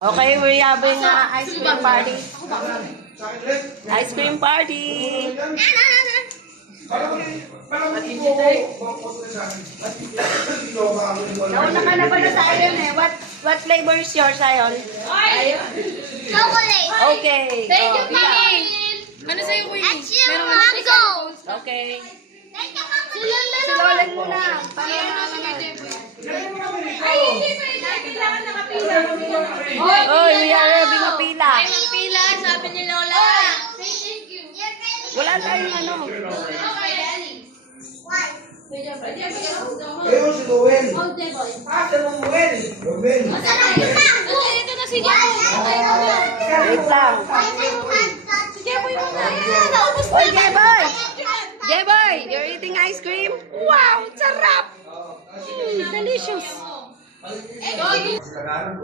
Okay, we're having a ice cream party. Ice cream party. Nauna ka na pala sa Iron eh. What flavor is yours, Iron? Chocolate. Okay. Thank you, Mami. Ano sa'yo, Queenie? That's your mango. Okay. Si Lola Lolan muna. Ay, hindi pa rin. Kailangan nakapila. Oy, we are having a pila. Ay, magpila, sabi ni Lola. Wala tayong ano. Ayun si Luwen. Si Luwen. Luwen. Ito na si Jebo. Wait lang. Si Jebo yung una. Oy, Jeboy! Jeboy, you're eating ice cream? Wow, sarap! Delicious.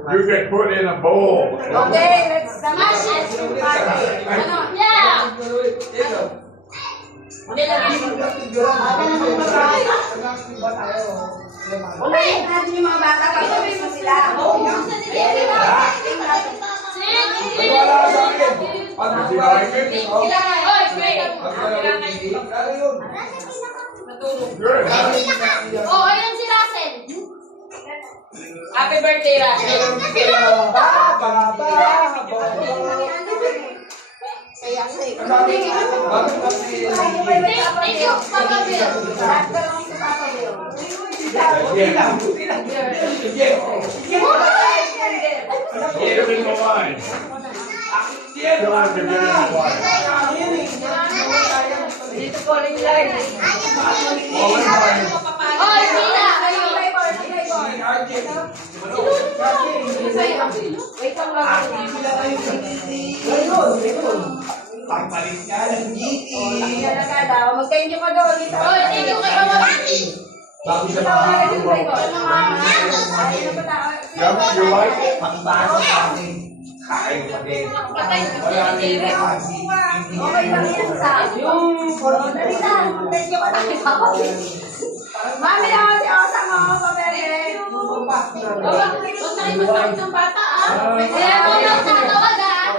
You get put in a bowl. Okay, let's smash it. Yeah. Okay, natin yung mga bata pa sa sila. Wala sa akin. Ano Did you like it? Good. Oh, ayun si Russell. Happy birthday, Russell. Thank you, Papa Bill. Get in the line. Don't have to get in the line. Dito po rin line. All in line. Oh, Mila. Wait lang lang. Papalit ka ng GT. Talaga daw. Mag-thank you ka doon. Oh, thank you kay Mama Mami. Bago siya makakagawa. You like it? Pagbago sa akin. Kain pa din. Patay ko Wala si rin Jerry. Okay lang yan sa yung dali lang. Thank you ka tayo. Mami naman si Osa mo. Pabere. Huwag na kayo magpapit ng bata, ah. Kaya mo lang tatawag, ah.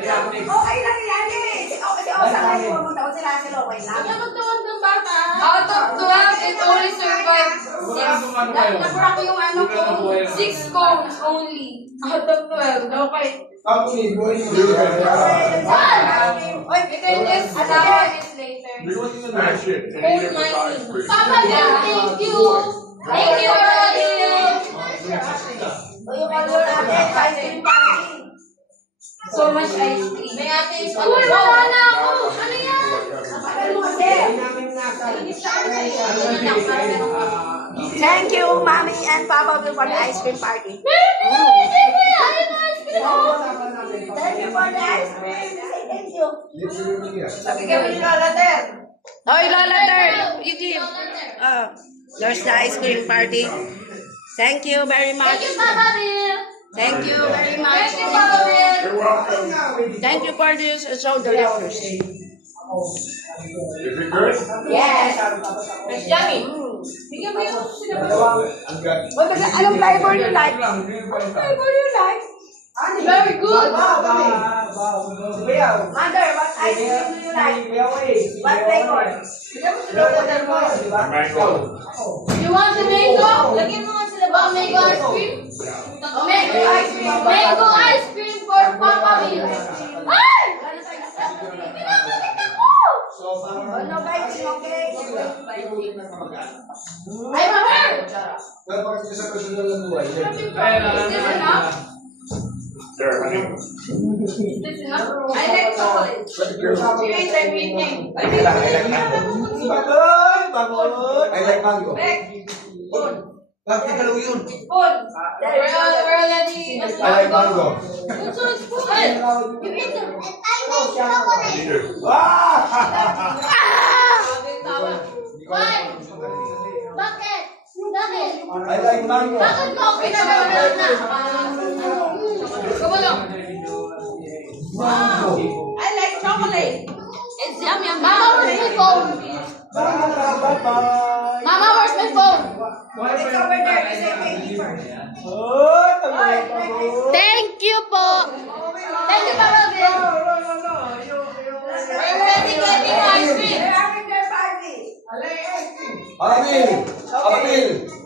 Okay lang yan eh. Si Osa ngayon. Pumunta ko sila sila. Okay lang. Kaya magtawag ng bata, ah. Out of 12, it only survived 6. Nabura ko yung ano ko. 6 cones only. Out of 12. Okay. Tapos ni Boy. Oy, We can just allow it later. Smash it. And Old eat it with ice money. cream. Papa, thank you. Thank you, Rodin. yung color natin. Ice cream party. So much ice cream. May ate is uy, wala na ako. Ano yan? Kapag mo kasi. Thank you, Mommy and Papa Bill for the ice cream party. Thank you for the ice cream. Say thank you. Hoy, Lola Ter, you give. There's the ice cream party. Thank you very much. Thank you, Papa Bill. Thank you very much. Thank you, Papa Bill. You're welcome. Thank you for this. It's so delicious. Is it good? Yes. It's yummy. Bigyan mo yung sila. Anong flavor you like? What flavor you like? Very good. Mother, what ice cream do you like? What flavor? Mango. You want the mango? Lagyan mo nga sila ba ang mango ice cream? Mango ice cream. Mango ice cream for Papa Bill. Ay! Ano guys, okay? Ay, Mama! Pero pag sa personal na buhay, Is this enough? There, honey. Is this enough? I like chocolate. You eat everything. I like mango. I like mango. Bakit dalaw yun? Spoon. We're already... I like mango. So it's spoon. You eat them. Neither. Why? Bakit? Bakit? I like mango. Bakit ko pinagawin na? Kumulong. Mango. I like chocolate. It's yum yum. Mama, where's my phone? Bye. Mama, where's my phone? It's over there. It's a paper. Thank you po. Thank you, Papa Bill. We're ready to eat ice cream. They're having their party. Abil,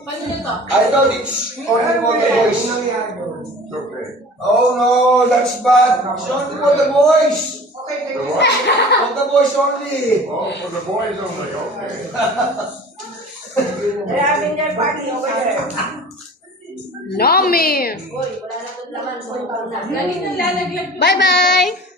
Paano nito? I thought it's only for the boys. It's okay. Oh no, that's bad. It's only for the boys. The what? For the boys only. Oh, for the boys only, okay. They're having their party over there. Nomi. Uy, wala na itong laman. Lagi nang lalaglag. Bye-bye.